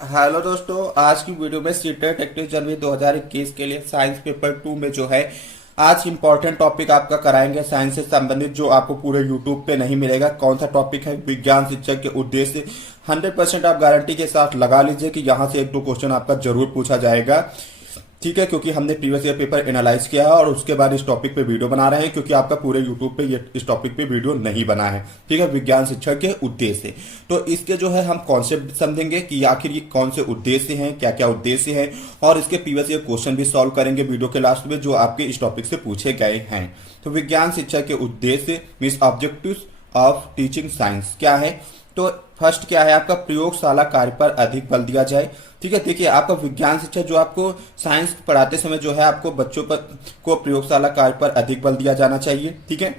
Hello दोस्तों, आज की वीडियो में सीटेट 31 जनवरी 2021 के लिए साइंस पेपर 2 में जो है आज इंपॉर्टेंट टॉपिक आपका कराएंगे साइंस से संबंधित, जो आपको पूरे यूट्यूब पे नहीं मिलेगा। कौन सा टॉपिक है? विज्ञान शिक्षक के उद्देश्य। 100% आप गारंटी के साथ लगा लीजिए कि यहाँ से एक दो क्वेश्चन आपका जरूर पूछा जाएगा। ठीक है, क्योंकि हमने प्रीवियस ईयर पेपर एनालाइज किया है और उसके बाद इस टॉपिक पे वीडियो बना रहे हैं, क्योंकि आपका पूरे यूट्यूब पे ये इस टॉपिक पे वीडियो नहीं बना है। ठीक है, विज्ञान शिक्षक के उद्देश्य। तो इसके जो है हम कॉन्सेप्ट समझेंगे कि आखिर ये कौन से उद्देश्य हैं, क्या क्या उद्देश्य हैं, और इसके प्रीवियस ईयर क्वेश्चन भी सॉल्व करेंगे वीडियो के लास्ट में, जो आपके इस टॉपिक से पूछे गए हैं। तो विज्ञान शिक्षक के उद्देश्य means objectives of teaching science क्या है? तो फर्स्ट क्या है आपका? प्रयोगशाला कार्य पर अधिक बल दिया जाए। ठीक है, देखिए आपका विज्ञान शिक्षा जो आपको साइंस पढ़ाते समय जो है आपको बच्चों पर को प्रयोगशाला कार्य पर अधिक बल दिया जाना चाहिए। ठीक है,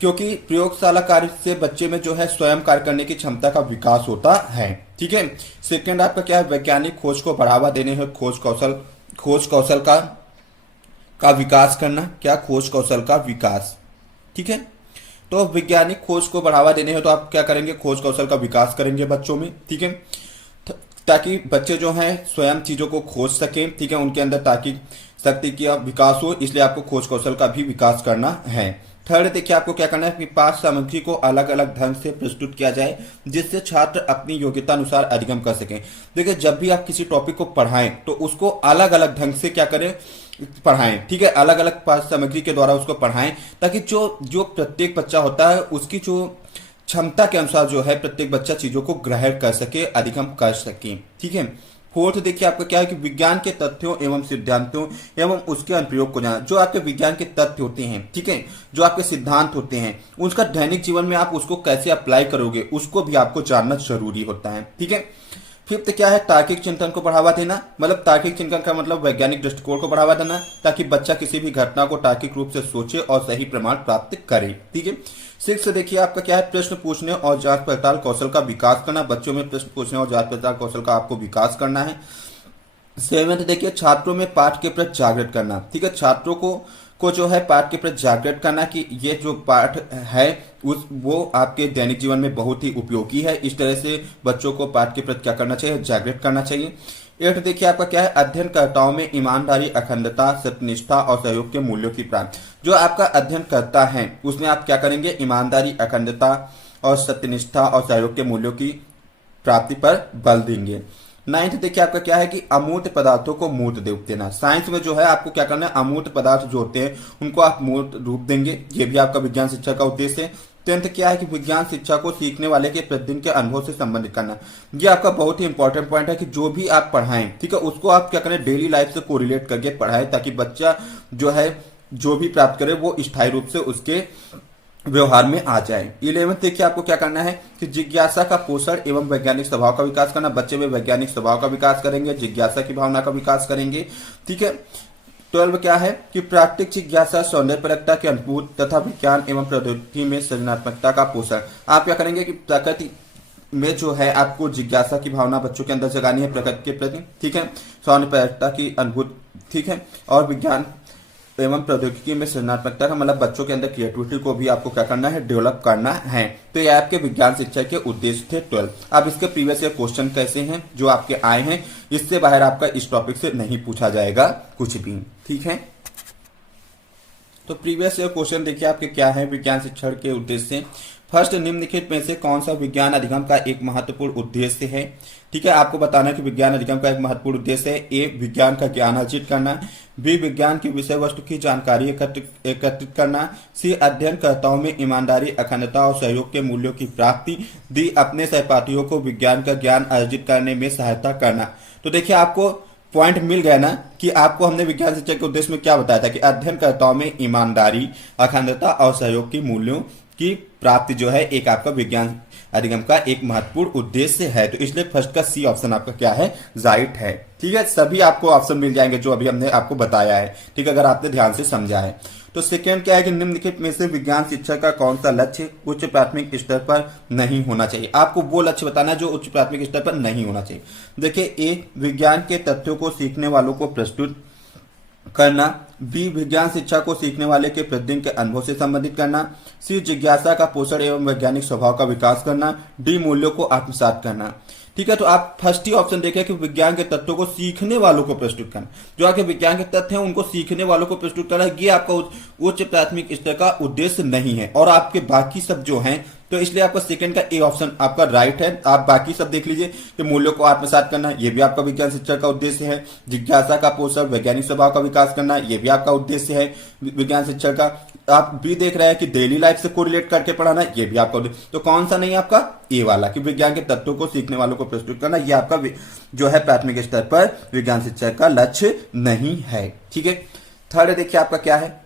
क्योंकि प्रयोगशाला कार्य से बच्चे में जो है स्वयं कार्य करने की क्षमता का विकास होता है। ठीक है, सेकंड आपका क्या है? वैज्ञानिक खोज को बढ़ावा देने है खोज कौशल का विकास करना। क्या? खोज कौशल का विकास। ठीक है, तो वैज्ञानिक खोज को बढ़ावा देने हैं तो आप क्या करेंगे? खोज कौशल का विकास करेंगे बच्चों में। ठीक है, ताकि बच्चे जो हैं स्वयं चीजों को खोज सकें। ठीक है, उनके अंदर ताकि शक्ति का विकास हो, इसलिए आपको खोज कौशल का भी विकास करना है। थर्ड देखिए आपको क्या करना है कि पाठ सामग्री को अलग अलग ढंग से प्रस्तुत किया जाए, जिससे छात्र अपनी योग्यता अनुसार अधिगम कर सकें। देखिए जब भी आप किसी टॉपिक को पढ़ाएं तो उसको अलग अलग ढंग से क्या करें? पढ़ाएं। ठीक है, अलग अलग पाठ सामग्री के द्वारा उसको पढ़ाएं, ताकि जो जो प्रत्येक बच्चा होता है उसकी जो क्षमता के अनुसार जो है प्रत्येक बच्चा चीजों को ग्रहण कर सके, अधिगम कर सके। ठीक है, फोर्थ देखिए आपका क्या है कि विज्ञान के तथ्यों एवं सिद्धांतों एवं उसके अनुप्रयोग को जाना। जो आपके विज्ञान के तथ्य होते हैं, ठीक है, जो आपके सिद्धांत होते हैं, उसका दैनिक जीवन में आप उसको कैसे अप्लाई करोगे उसको भी आपको जानना जरूरी होता है। ठीक है, फिफ्थ क्या है? तार्किक चिंतन को बढ़ावा देना। मतलब तार्किक चिंतन का मतलब वैज्ञानिक दृष्टिकोण को बढ़ावा देना, ताकि बच्चा किसी भी घटना को तार्किक रूप से सोचे और सही प्रमाण प्राप्त करे। ठीक है, सिक्स देखिए आपका क्या है? प्रश्न पूछने और जांच पड़ताल कौशल का विकास करना। बच्चों में प्रश्न पूछने और जांच पड़ताल कौशल का आपको विकास करना है। सेवेंथ देखिए छात्रों में पाठ के प्रति जागृत करना। ठीक है, छात्रों को जो है पाठ के प्रति जागृत करना कि ये जो पाठ है वो आपके दैनिक जीवन में बहुत ही उपयोगी है। इस तरह से बच्चों को पाठ के प्रति क्या करना चाहिए? जागृत करना चाहिए। एट देखिए आपका क्या है? अध्ययनकर्ताओं में ईमानदारी, अखंडता, सत्यनिष्ठा और सहयोग के मूल्यों की प्राप्ति। जो आपका अध्ययन करता है उसमें आप क्या करेंगे? ईमानदारी, अखंडता और सत्यनिष्ठा और सहयोग के मूल्यों की प्राप्ति पर बल देंगे। नाइन्थ देखिए आपका क्या है कि अमूर्त पदार्थों को मूर्त रूप देना। साइंस में जो है आपको क्या करना है? अमूर्त पदार्थ जो होते हैं उनको आप मूर्त रूप देंगे। ये भी आपका विज्ञान शिक्षा का उद्देश्य है। टेंथ क्या है कि विज्ञान शिक्षा को सीखने वाले के प्रतिदिन के अनुभव से संबंधित करना। ये आपका बहुत ही इंपॉर्टेंट पॉइंट है कि जो भी आप पढ़ाएं, ठीक है, उसको आप क्या करें? डेली लाइफ से कोरिलेट करके पढ़ाएं, ताकि बच्चा जो है जो भी प्राप्त करे वो स्थायी रूप से उसके व्यवहार में आ जाए। 11 देखिए आपको क्या करना है कि जिज्ञासा का पोषण एवं वैज्ञानिक स्वभाव का विकास करना। बच्चे में वैज्ञानिक स्वभाव का विकास करेंगे, जिज्ञासा की भावना का विकास करेंगे। ठीक है, 12 क्या है कि प्राकृतिक जिज्ञासा, सौंदर्यपरकता के अनुभूत तथा विज्ञान एवं प्रौद्योगिकी में सृजनात्मकता का पोषण। आप क्या करेंगे कि प्रकृति में जो है आपको जिज्ञासा की भावना बच्चों के अंदर जगानी है प्रकृति के प्रति। ठीक है, सौंदर्यपरकता की अनुभूत। ठीक है, और विज्ञान एवं प्रौद्योगिकी में सृजनात्मकता का मतलब बच्चों के अंदर क्रिएटिविटी को भी आपको क्या करना है? डेवलप करना है। तो ये आपके विज्ञान शिक्षा के उद्देश्य थे 12। अब इसके प्रीवियस ईयर क्वेश्चन कैसे हैं जो आपके आए हैं, इससे बाहर आपका इस टॉपिक से नहीं पूछा जाएगा कुछ भी। ठीक है, तो प्रीवियस ईयर क्वेश्चन देखिए आपके क्या है विज्ञान शिक्षण के उद्देश्य। फर्स्ट, निम्नलिखित में से कौन सा विज्ञान अधिगम का एक महत्वपूर्ण उद्देश्य है? ठीक है, आपको बताना है कि विज्ञान अधिगम का एक महत्वपूर्ण उद्देश्य है। ए, विज्ञान का ज्ञान अर्जित करना। बी, विज्ञान की विषय वस्तु की जानकारी एकत्रित करना। सी, अध्ययनकर्ताओं में ईमानदारी, अखंडता और सहयोग के मूल्यों की प्राप्ति। डी, अपने सहपाठियों को विज्ञान का ज्ञान अर्जित करने में सहायता करना। तो देखिए आपको पॉइंट मिल गया ना कि आपको हमने विज्ञान शिक्षा के उद्देश्य में क्या बताया था कि अध्ययनकर्ताओं में ईमानदारी, अखंडता और सहयोग के मूल्यों की प्राप्ति जो है एक आपका विज्ञान अधिगम का एक महत्वपूर्ण उद्देश्य है। तो इसलिए फर्स्ट का सी ऑप्शन आपका क्या है? राइट है। ठीक है, सभी आपको ऑप्शन मिल जाएंगे जो अभी हमने आपको बताया है। ठीक है, अगर आपने ध्यान से समझा है। तो सेकेंड क्या है कि निम्नलिखित में से विज्ञान शिक्षा का कौन सा लक्ष्य उच्च प्राथमिक स्तर पर नहीं होना चाहिए? आपको वो लक्ष्य बताना है जो उच्च प्राथमिक स्तर पर नहीं होना चाहिए। देखिए, ए, विज्ञान के तथ्यों को सीखने वालों को प्रस्तुत करना। बी, विज्ञान शिक्षा को सीखने वाले के प्रतिदिन के अनुभव से संबंधित करना। सी, जिज्ञासा का पोषण एवं वैज्ञानिक स्वभाव का विकास करना। डी, मूल्यों को आत्मसात करना। ठीक है, तो आप फर्स्ट ही ऑप्शन देखें कि विज्ञान के तत्वों को सीखने वालों को प्रस्तुत करना, जो आपके विज्ञान के तथ्य हैं उनको सीखने वालों को प्रस्तुत करना, ये आपका उच्च प्राथमिक स्तर का उद्देश्य नहीं है। और आपके बाकी सब जो हैं, तो इसलिए आपका सेकंड का ए ऑप्शन आपका राइट है। आप बाकी सब देख लीजिए कि मूल्यों को आत्मसात करना, ये भी आपका विज्ञान शिक्षा का उद्देश्य है। जिज्ञासा का पोषण, वैज्ञानिक स्वभाव का विकास करना, ये भी आपका उद्देश्य है विज्ञान शिक्षा का। आप भी देख रहे हैं कि डेली लाइफ से कोरिलेट करके पढ़ाना, ये भी आपका उद्देश्य। तो कौन सा नहीं है आपका ए वाला, कि विज्ञान के तत्वों को सीखने वालों को प्रस्तुत करना, ये आपका जो है प्राथमिक स्तर पर विज्ञान शिक्षा का लक्ष्य नहीं है। ठीक है, थर्ड देखिए आपका क्या है।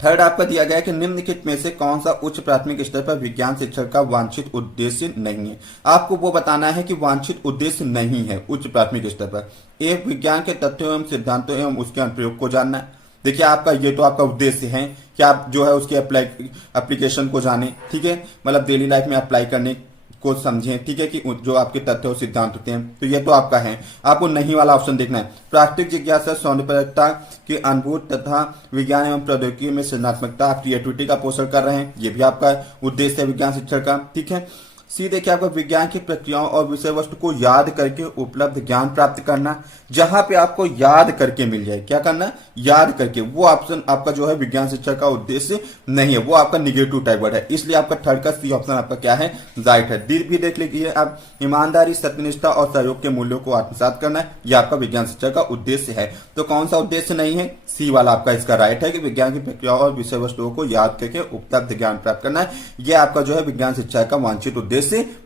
थर्ड आपका दिया गया है कि निम्नलिखित में से कौन सा उच्च प्राथमिक स्तर पर विज्ञान शिक्षा का वांछित उद्देश्य नहीं है। आपको वो बताना है कि वांछित उद्देश्य नहीं है उच्च प्राथमिक स्तर पर। एक, विज्ञान के तथ्यों एवं सिद्धांतों एवं उसके अनुप्रयोग को जानना है। देखिए आपका ये तो आपका उद्देश्य है कि आप जो है उसके एप्लीकेशन को जाने, ठीक है, मतलब डेली लाइफ में अप्लाई करने को समझें, ठीक है, कि जो आपके तथ्य और सिद्धांत होते हैं, तो ये तो आपका है। आपको नहीं वाला ऑप्शन देखना है। प्राकृतिक जिज्ञासा, सौंदर्यता की अनुभूत तथा विज्ञान एवं प्रौद्योगिकी में सृजनात्मकता, आप क्रिएटिविटी का पोषण कर रहे हैं, ये भी आपका उद्देश्य है विज्ञान शिक्षा का। ठीक है, सी देखिए आपका विज्ञान की प्रक्रियाओं और विषय वस्तु को याद करके उपलब्ध ज्ञान प्राप्त करना, जहां पे आपको याद करके मिल जाए, क्या करना, याद करके, वो ऑप्शन आपका जो है विज्ञान शिक्षा का उद्देश्य नहीं है, वो आपका निगेटिव टाइप वर्ड है। इसलिए आपका थर्ड का सी ऑप्शन आपका क्या है, राइट है। डी भी देख लीजिए आप, ईमानदारी, सत्यनिष्ठा और सहयोग के मूल्यों को आत्मसात करना, यह आपका विज्ञान शिक्षा का उद्देश्य है। तो कौन सा उद्देश्य नहीं है, सी वाला आपका इसका राइट है कि विज्ञान की प्रक्रियाओं और विषय वस्तुओं को याद करके उपलब्ध ज्ञान प्राप्त करना है, यह आपका जो है विज्ञान शिक्षा का वांछित उद्देश्य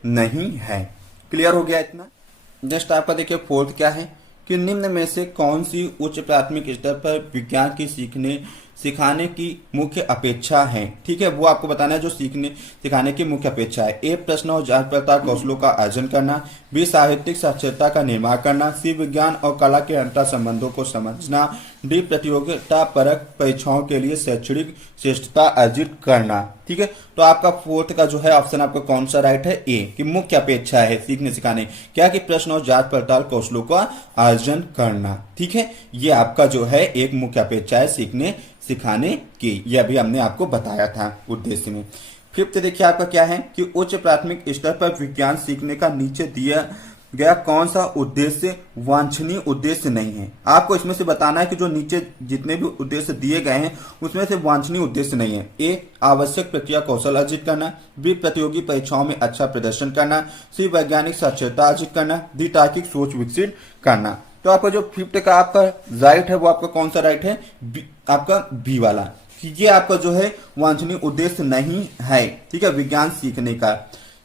नहीं है। क्लियर हो गया इतना। नेक्स्ट आपका देखिए फोर्थ क्या है कि निम्न में से कौन सी उच्च प्राथमिक स्तर पर विज्ञान की सिखाने की मुख्य अपेक्षा है। ठीक है, वो आपको बताना है जो सिखाने की मुख्य अपेक्षा है। ए, प्रश्न और जांच पड़ताल कौशलों का अर्जन करना। बी, साहित्यिक साक्षरता का निर्माण करना। सी, विज्ञान और कला के अंतर संबंधों को समझना। डी, प्रतियोगिता परक परीक्षाओं के लिए शैक्षणिक श्रेष्ठता अर्जित करना। ठीक है, तो आपका फोर्थ का जो है ऑप्शन आपका कौन सा राइट है, ए, कि मुख्य अपेक्षा है सीखने सिखाने क्या, कि प्रश्न और जांच पड़ताल कौशलों का अर्जन करना। ठीक है, ये आपका जो है एक मुख्य अपेक्षा है सीखने सिखाने की, यह भी हमने आपको बताया था उद्देश्य में। फिफ्थ देखिए आपका क्या है कि उच्च प्राथमिक स्तर पर विज्ञान सीखने का नीचे दिया गया कौन सा उद्देश्य वांछनीय उद्देश्य नहीं है। आपको इसमें से बताना है कि जो नीचे जितने भी उद्देश्य दिए गए हैं उसमें से वांछनीय उद्देश्य नहीं है। ए, आवश्यक प्रक्रिया कौशल अर्जित करना। बी, प्रतियोगी परीक्षाओं में अच्छा प्रदर्शन करना। सी, वैज्ञानिक साक्षरता अर्जित करना। डी, तार्किक सोच विकसित करना। तो आपका जो फिफ्थ का आपका राइट है वो आपका कौन सा राइट है, आपका बी वाला, कि ये आपका जो है वांछनीय उद्देश्य नहीं है। ठीक है, विज्ञान सीखने का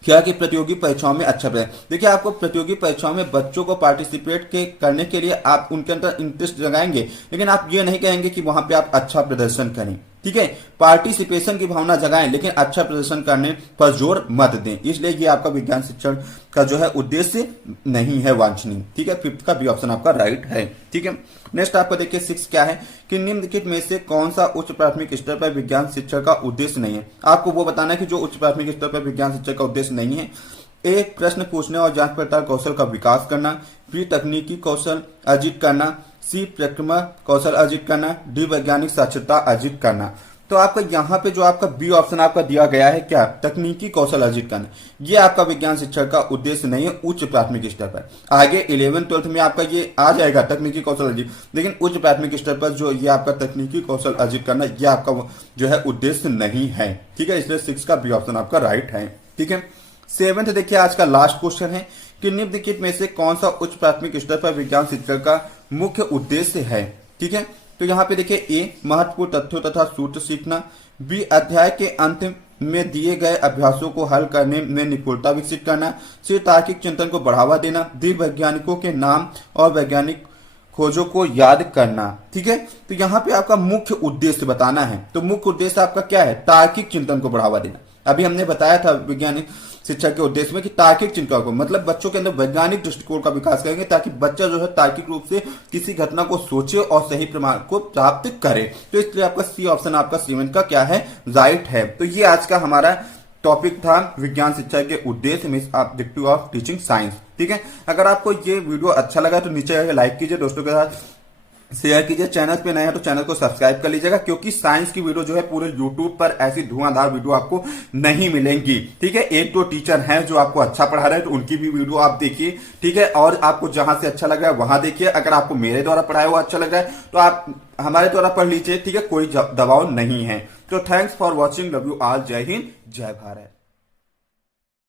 क्या, कि प्रतियोगी परीक्षाओं में अच्छा प्रदर्शन। देखिए आपको प्रतियोगी परीक्षाओं में बच्चों को पार्टिसिपेट करने के लिए आप उनके अंदर इंटरेस्ट जगाएंगे, लेकिन आप ये नहीं कहेंगे कि वहां पे आप अच्छा प्रदर्शन करें। ठीक है, पार्टिसिपेशन की भावना जगाएं, लेकिन अच्छा प्रदर्शन करने पर जोर मत दें। इसलिए ये आपका विज्ञान शिक्षण का जो है उद्देश्य नहीं है वांछनीय। ठीक है, फिफ्थ का बी ऑप्शन आपका राइट है। ठीक है, नेक्स्ट आपको देखिए सिक्स क्या है कि निम्नलिखित में से कौन सा उच्च प्राथमिक स्तर पर विज्ञान शिक्षण का उद्देश्य नहीं है। आपको वो बताना है कि जो उच्च प्राथमिक स्तर पर विज्ञान शिक्षण का उद्देश्य नहीं है। ए, प्रश्न पूछने और जांच पड़ताल कौशल का विकास करना। बी, तकनीकी कौशल अर्जित करना। सी, प्रक्रिया कौशल अर्जित करना। डी, वैज्ञानिक साक्षरता अर्जित करना। तो आपका यहाँ पे जो आपका बी ऑप्शन आपका दिया गया है क्या, तकनीकी कौशल अर्जित करना, ये आपका विज्ञान शिक्षण का उद्देश्य नहीं है उच्च प्राथमिक स्तर पर। आगे 11th-12th में आपका ये आ जाएगा तकनीकी कौशल अर्जित, लेकिन उच्च प्राथमिक स्तर पर जो ये आपका तकनीकी कौशल अर्जित करना ये आपका जो है उद्देश्य नहीं है। ठीक है, इसलिए 6 का बी ऑप्शन आपका राइट है। ठीक है, 7th देखिए आज का लास्ट क्वेश्चन है कि निम्नलिखित में से कौन सा उच्च प्राथमिक स्तर पर विज्ञान शिक्षण का मुख्य उद्देश्य है। ठीक है, तो यहाँ पे देखिए ए, महत्वपूर्ण तथ्यों तथा सूत्र सीखना। बी, अध्याय के अंत में दिए गए अभ्यासों को हल करने में निपुणता विकसित करना। सी, तार्किक चिंतन को बढ़ावा देना। डी, वैज्ञानिकों के नाम और वैज्ञानिक खोजों को याद करना। ठीक है, तो यहाँ पे आपका मुख्य उद्देश्य बताना है। तो मुख्य उद्देश्य आपका क्या है, तार्किक चिंतन को बढ़ावा देना। अभी हमने बताया था वैज्ञानिक शिक्षा के उद्देश्य में कि तार्किक चिंतन को मतलब बच्चों के अंदर वैज्ञानिक दृष्टिकोण का विकास करेंगे, ताकि बच्चा जो है तार्किक रूप से किसी घटना को सोचे और सही प्रमाण को प्राप्त करे। तो इसलिए आपका सी ऑप्शन आपका 7 का क्या है, राइट है। तो ये आज का हमारा टॉपिक था विज्ञान शिक्षा के उद्देश्य में ऑब्जेक्टिव ऑफ टीचिंग साइंस। ठीक है, अगर आपको ये वीडियो अच्छा लगा तो नीचे लाइक कीजिए, दोस्तों के साथ शेयर कीजिए। चैनल पे नए हैं तो चैनल को सब्सक्राइब कर लीजिएगा, क्योंकि साइंस की वीडियो जो है पूरे यूट्यूब पर ऐसी धुआंधार वीडियो आपको नहीं मिलेंगी। ठीक है, एक दो टीचर हैं जो आपको अच्छा पढ़ा रहे हैं तो उनकी भी वीडियो आप देखिए। ठीक है, और आपको जहां से अच्छा लग रहा है वहां देखिए। अगर आपको मेरे द्वारा पढ़ाया हुआ अच्छा लग रहा है तो आप हमारे द्वारा पढ़ लीजिए। ठीक है, कोई दबाव नहीं है। तो thanks for watching, love you all, जय हिंद, जय भारत।